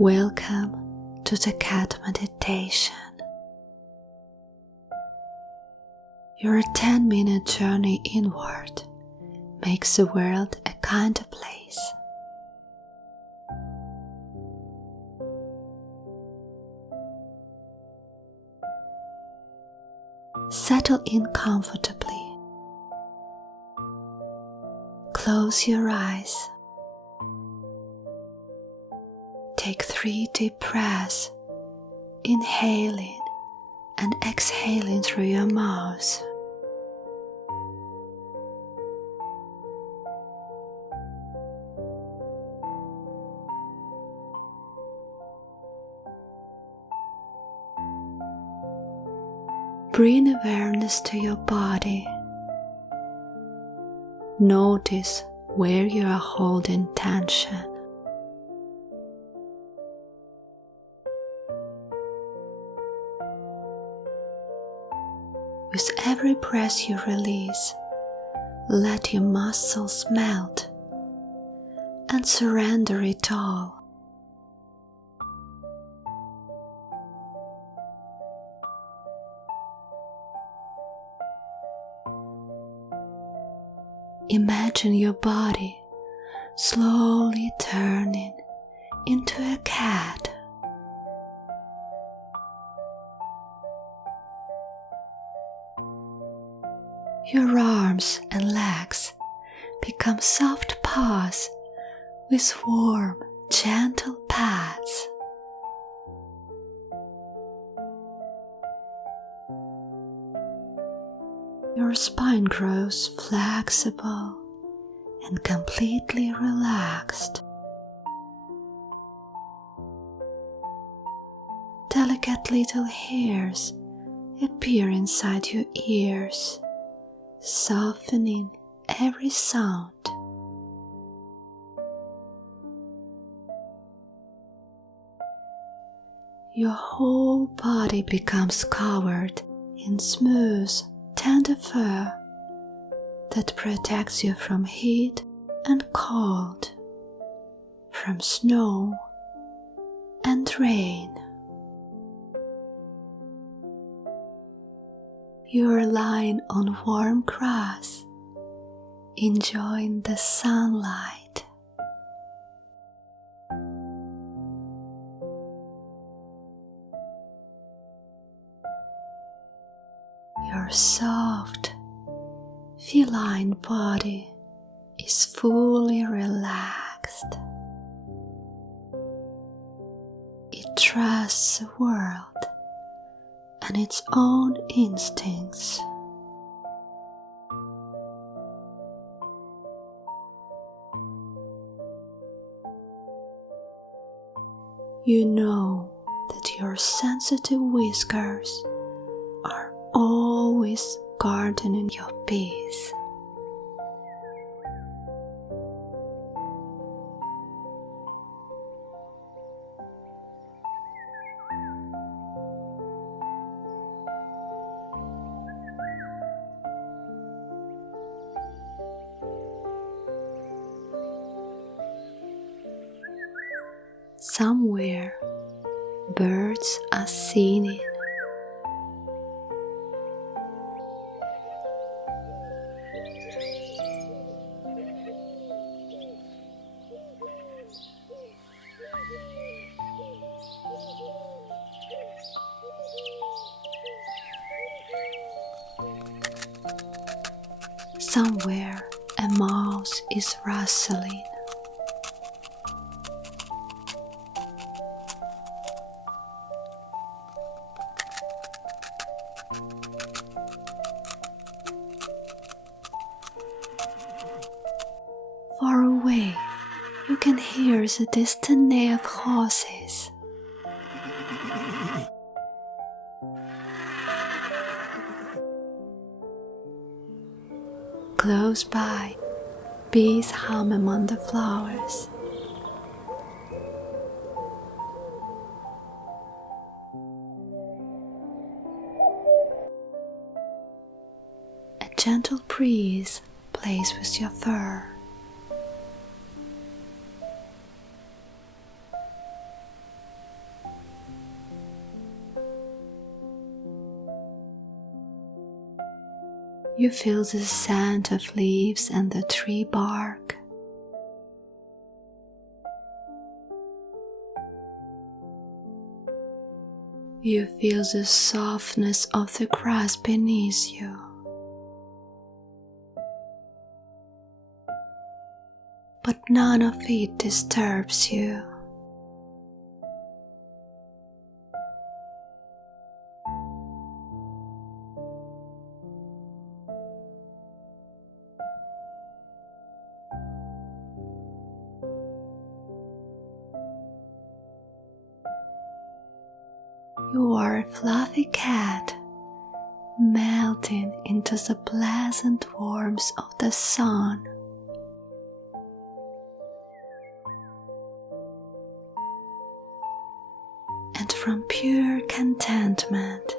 Welcome to the cat meditation. Your 10-minute journey inward makes the world a kinder place. Settle in comfortably. Close your eyes. Take 3 deep breaths, inhaling and exhaling through your mouth. Bring awareness to your body. Notice where you are holding tension. With every breath you release, let your muscles melt and surrender it all. Imagine your body slowly turning into a cat. Your arms and legs become soft paws with warm, gentle pats. Your spine grows flexible and completely relaxed. Delicate little hairs appear inside your ears, softening every sound. Your whole body becomes covered in smooth, tender fur that protects you from heat and cold, from snow and rain. You are lying on warm grass, enjoying the sunlight. Your soft, feline body is fully relaxed. It trusts the world and its own instincts. You know that your sensitive whiskers are always gardening your peace. Somewhere, birds are singing. Somewhere, a mouse is rustling. Far away, you can hear the distant neigh of horses. Close by, bees hum among the flowers. A gentle breeze plays with your fur. You feel the scent of leaves and the tree bark. You feel the softness of the grass beneath you. But none of it disturbs you. You are a fluffy cat, melting into the pleasant warmth of the sun. And from pure contentment,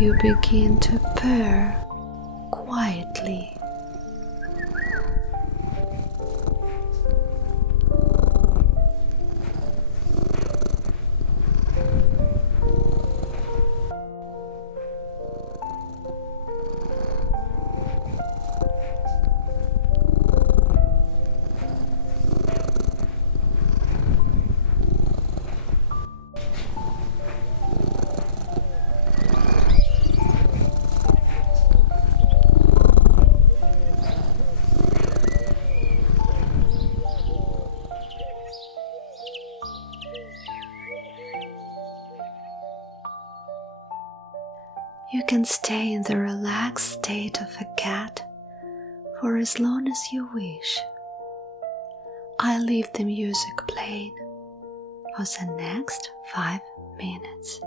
you begin to purr quietly. You can stay in the relaxed state of a cat for as long as you wish. I leave the music playing for the next 5 minutes.